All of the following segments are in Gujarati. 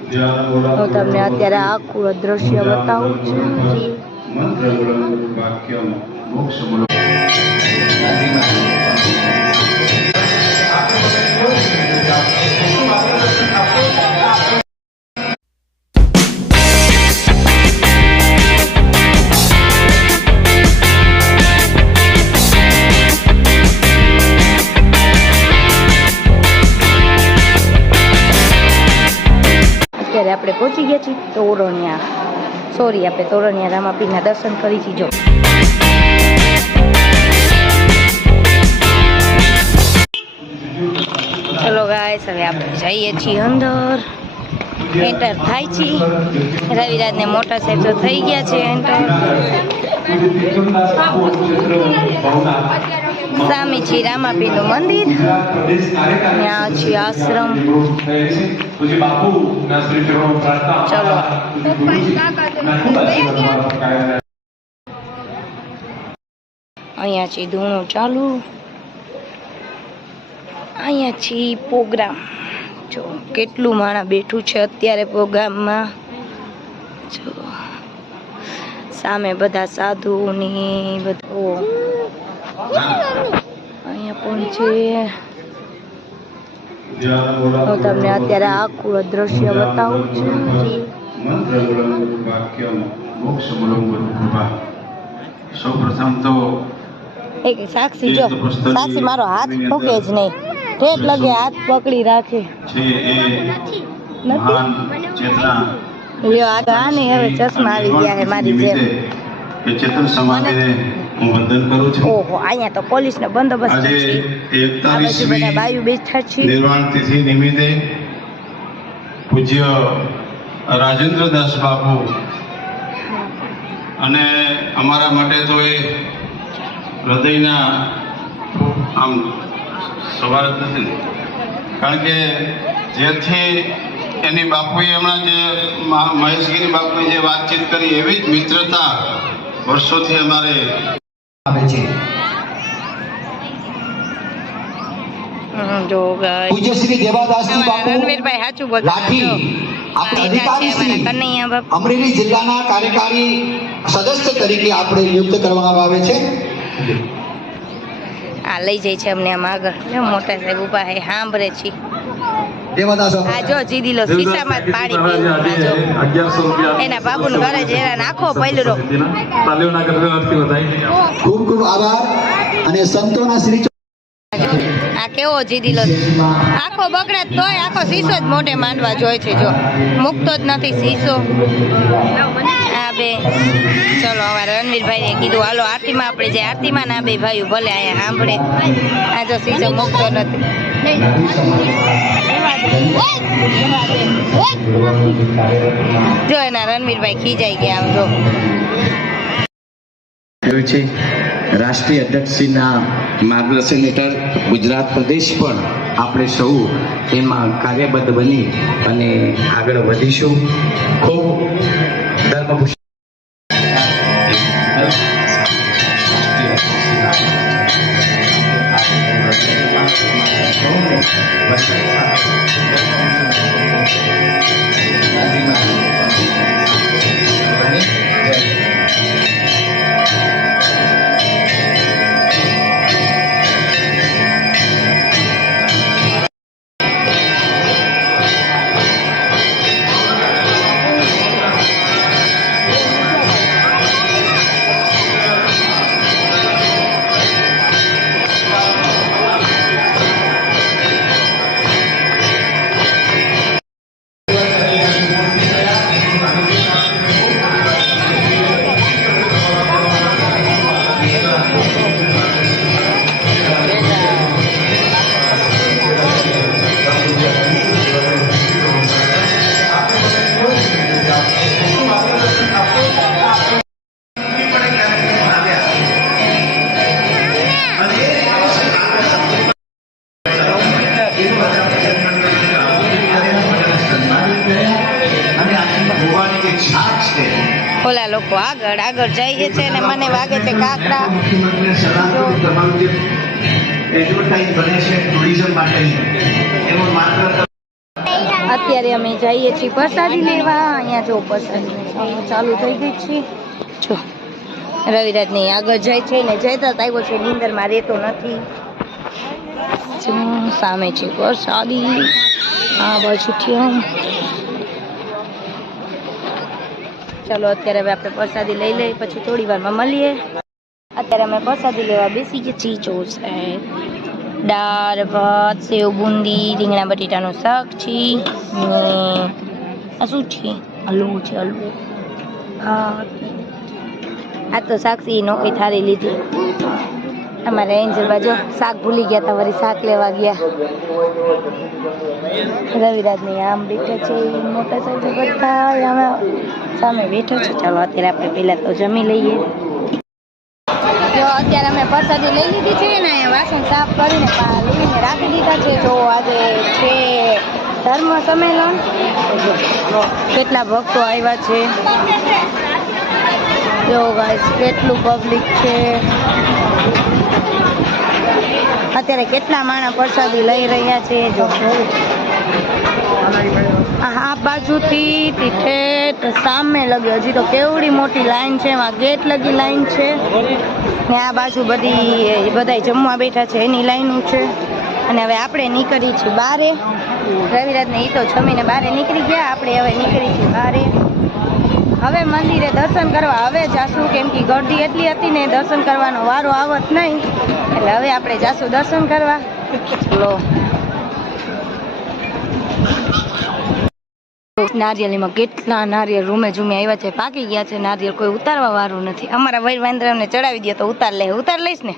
હું તમને અત્યારે આખું દ્રશ્ય બતાવું છું. અત્યારે આપણે પહોંચી ગયા છીએ તોરણિયા. સોરી આપણે તોરણિયા રામાપીરના દર્શન કરી છીએ જો. ચલો ગાઈસ હવે આપણે જઈએ છીએ અંદર. એન્ટર થાય છે. રવિરાજને મોટા સાહેબ તો થઈ ગયા છે એન્ટર સામે છે રામાપીરનું મંદિર. ત્યાં છે આશ્રમ. ચલો. અહીંયા છે ધૂણું ચાલુ. અહીંયા છે પ્રોગ્રામ. જો, કેટલું માણા બેઠું છે અત્યારે પ્રોગ્રામમાં. જો સામે બધા સાધુની બધું. પણ છે. હું તમને અત્યારે આખું દ્રશ્ય બતાવું છું. એક સાક્ષી જો. સાક્ષી મારો હાથ ઠોકે જ નહીં. ઠેક લગે હાથ પકડી રાખે. છે એ મહાન ચેતના લ્યો આ આ નહીં હવે ચશ્મા આવી ગયા છે મારી જેમ. કે ચેતન સમાધિને હું વંદન કરું છું. ઓહો અહીંયા તો પોલીસનો બંદોબસ્ત આજે એકતાલીસમી બાયુ બેઠા છે. નિર્વાણ તિથિ નિમિત્તે પૂજ્ય રાજેન્દ્ર દાસ બાપુ. અને અમારા માટે તો એ હૃદયના આમ સવાર જ નથી ને. કારણ કે જેથી એની બાપુએ હમણાં જે મહા- મહેશગીરી બાપુએ જે વાતચીત કરી એવી જ મિત્રતા વર્ષોથી અમારે આવે છે જો પૂજ્ય શ્રી દેવાદાસજી બાપુ રણવીરભાઈ સાચું બોલે લાઠી આપણે અધિકારી શ્રી કનૈયા અમરેલી જિલ્લાના કાર્યકારી સદસ્ય તરીકે આપણે નિયુક્ત કરવામાં આવે છે. આ લઈ જાય છે અમને આમ આગળ. મોટા સાહેબ ઊભા હે સાંભળે છે. એના બાબુને ઘરે જ નાખો પહેલો ખૂબ ખૂબ આભાર અને સંતોના શ્રી કેવો જીદીલો આખો બગડે તોય આખો શીશો જ મોઢે માંડવા જોઈએ છે જો. મૂકતો જ નથી શીશો. આ બે. ચલો અમારા રણવીરભાઈએ કીધું, હાલો, આરતીમાં આપણે જે આરતીમાં ના બે ભાઈ ભલે અહીંયા સાંભળે. આ જો શીશો મૂકતો નથી. જો એના રણવીરભાઈ ખીજાઈ ગયા, આમ જો. રહ્યું છે. રાષ્ટ્રીય અધ્યક્ષશ્રીના માર્ગદર્શન હેઠળ ગુજરાત પ્રદેશ પણ આપણે સૌ એમાં કાર્યબદ્ધ બની અને આગળ વધીશું. ખૂબ ધર્મભૂષણ અત્યારે અમે જઈએ છીએ પ્રસાદી લેવા. અહીંયા જો પ્રસાદી ચાલુ થઈ ગઈ છે. જો, રવિરાજની આગળ જાય છે ને જયતા આવ્યો છે, નીંદરમાં રહેતો નથી. સામે છે પ્રસાદી. આ બાજુ ચાલો, અત્યારે હવે આપણે પ્રસાદી લઈ લઈએ, પછી થોડી વારમાં મળીએ. અત્યારે અમે પ્રસાદી લેવા બેસી ગયા છીએ. જો સાહેબ. દાળ, ભાત, સેવ, બુંદી, રીંગણા, બટેટાનું શાક છે ને આ શું છે? હલવું છે હલવું હા. આ તો સાક્ષી નોકરી થારી લીધી. અમારે એન્જલ બાજુ શાક ભૂલી ગયા હતા વળી શાક લેવા ગયા. રવિરાજની આમ બેઠા છે મોટા સાહેબ બધા અમે સામે બેઠો છે. ચાલો, અત્યારે આપણે પહેલાં તો જમી લઈએ. અત્યારે અમે પ્રસાદી લઈ લીધી છે ને વાસણ સાફ કરીને લઈને રાખી દીધા છે. જો આજે છે ધર્મ સંમેલન. કેટલા ભક્તો આવ્યા છે. જો ગાઈસ કેટલું પબ્લિક છે. અત્યારે કેટલા માણસ પ્રસાદી લઈ રહ્યા છે, જો. આ બાજુથી ઠેઠ સામે લગ્યો હજી તો કેવડી મોટી લાઈન છે, એમાં ગેટ લગી લાઈન છે. ને આ બાજુ બધી બધાય જમવા બેઠા છે એની લાઈનું છે. અને હવે આપણે નીકળી છીએ બારે. રવિરાજને એ તો જમીને બારે નીકળી ગયા આપણે હવે નીકળી છીએ બારે. હવે મંદિરે દર્શન કરવા હવે જાશું કેમ કે ગરદી એટલી હતી ને દર્શન કરવાનો વારો આવત નહીં. એટલે હવે આપણે જાશું દર્શન કરવા. ચલો નારિયેલીમાં કેટલા નારિયેળ રૂમે ઝૂમે આવ્યા છે પાકી ગયા છે નારિયેળ કોઈ ઉતારવા વાળું નથી. અમારા વૈર વાંદરાને ચડાવી દે તો ઉતાર લે ઉતાર લઈશ ને.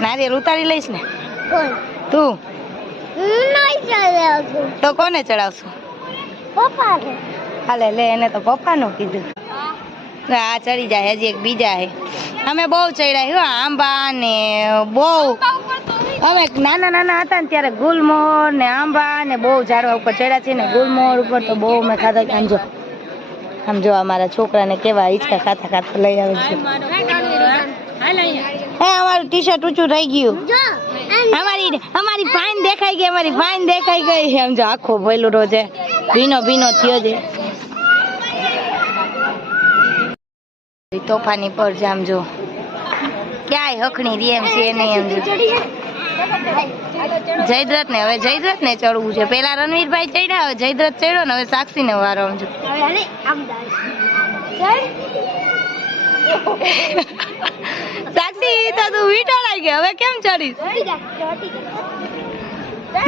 નારિયેળ ઉતારી લઈશ ને. તું? તો કોને ચડાવશું? હાલે લે એને તો પપ્પાનું કીધું. આ ચડી જાય, હજી એક બીજા અમે બહુ ચડ્યા હો આંબા ને બહુ. અમે નાના નાના હતા ને ત્યારે ગુલમોર ને આંબા ને બહુ ઝાડવા ઉપર ચડ્યા છે ને ગુલમોર ઉપર તો બહુ અમે ખાતા. આમ જો, આમ અમારા છોકરાને કેવા હિંચકા ખાતા ખાતા લઈ આવે છે. હે, અમારું ટી શર્ટ ઊંચું રહી ગયું. અમારી અમારી ફાઇન દેખાઈ ગઈ, અમારી ફાઇન દેખાઈ ગઈ. સમજો આખો ભોયલું રોજે ભીનો ભીનો થયો છે. તોફાની પર જામ જો. ક્યાંય હખણી રી એમ છે નહીં એમ જયદ્રથ ને હવે જયદ્રથ ને ચડવું છે. પેલા રણવીરભાઈ ચડ્યા હવે જયદ્રથ ચડ્યો ને હવે સાક્ષી ને વારો આમ સાક્ષી તો તું વીટોળાઈ ગઈ હવે કેમ ચડીશ?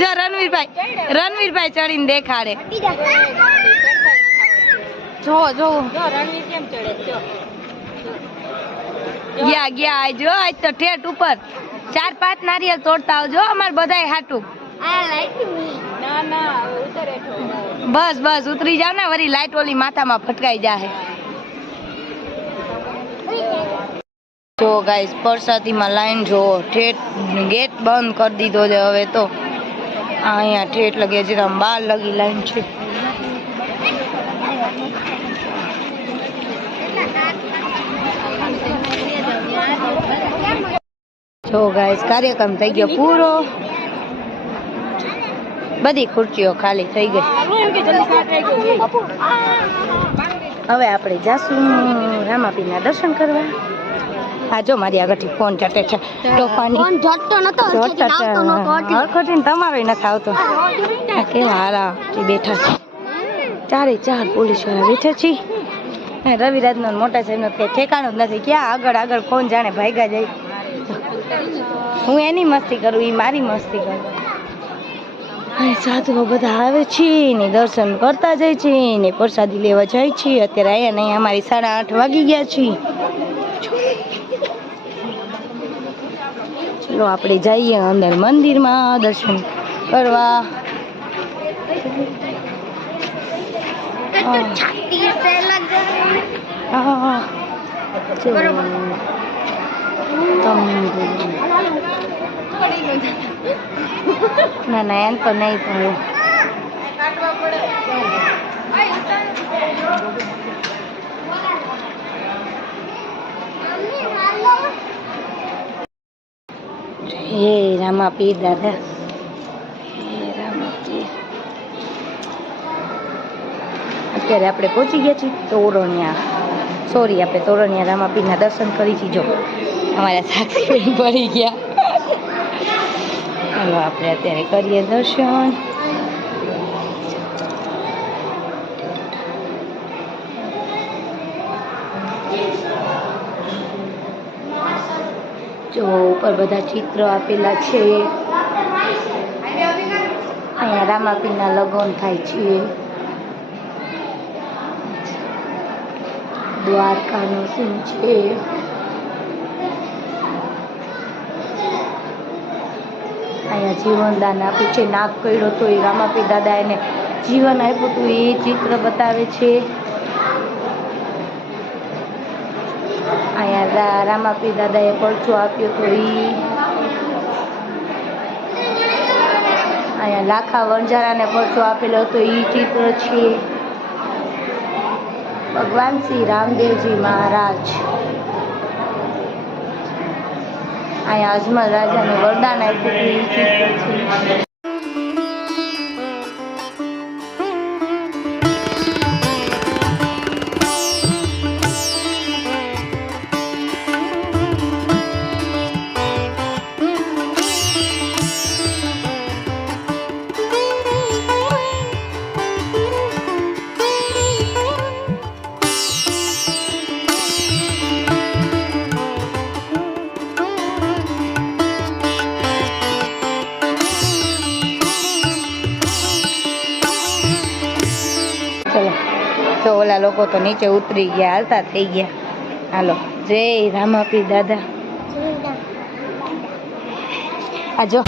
જો રણવીરભાઈ રણવીરભાઈ ચડીને દેખાડે. જો જો. ગયા ગયા જો આજ તો ઠેઠ ઉપર ચાર પાંચ નારિયેળ તોડતા આવજો અમારે બધાય હાટું બસ બસ ઉતરી જાવ ને વળી લાઈટ ઓલી માથામાં ફટકાઈ જાહે જો ગાઈસ પરસાતીમાં લાઈન જો ઠેઠ ગેટ બંધ કરી દીધો છે હવે તો આ અહીંયા ઠેઠ લગે છે બાર લગી લાઈન છે જો ગાઈસ કાર્યક્રમ થઈ ગયો પૂરો. બધી ખુરશીઓ ખાલી થઈ ગઈ. હવે આપણે જાશું રામાપીના દર્શન કરવા. આ જો મારી આગળથી ફોન ચટે છે તોફાની હરખથી તમારો નથી આવતો. કેવા હારા બેઠા છે. ચારે ચાર પોલીસવાળા બેઠા છીએ રવિરાજનો મોટા સાહેબનો ઠેકાણો જ નથી. ક્યાં આગળ આગળ કોણ જાણે ભાગ્યા જાય. હું એની મસ્તી કરું એ મારી મસ્તી કરું. સાધુઓ બધા આવે છે ને દર્શન કરતા જાય છે ને પ્રસાદી લેવા જાય છે. અત્યારે અહીંયા નહીં અમારી સાડા આઠ વાગી ગયા છે. ચલો આપણે જઈએ અંદર મંદિરમાં દર્શન કરવા. હા તંબુ ના ના, એમ તો નહીં પડે હે, રામા પી, દાદા. અત્યારે આપણે પહોંચી ગયા છીએ તોરણિયા. સોરી આપણે તોરણિયા રામાપીરના દર્શન કરી છીએ. અમારા સાક્ષીબેન ભરી ગયા. ચાલો આપણે અત્યારે કરીએ દર્શન. જો ઉપર બધા ચિત્ર આપેલા છે. અહીંયા રામાપીરના લગ્ન થાય છે. દ્વારકાનું સીન છે. જીવનદાન આપ્યું છે, નાગ કર્યો તો એ રામાપી દાદા એને જીવન આપ્યું હતું, એ ચિત્ર બતાવે છે. અહીંયા રામાપી દાદાએ પરચો આપ્યો તો એ અહીંયા લાખા વણઝારાને પરચો આપેલો હતો એ ચિત્ર છે. ભગવાન શ્રી રામદેવજી મહારાજ. અહીંયા અજમલ રાજાને વરદાન આપ્યું હતું. તો ઓલા લોકો તો નીચે ઉતરી ગયા હાલતા થઈ ગયા. હાલો જય રામાપી દાદા. આ જો.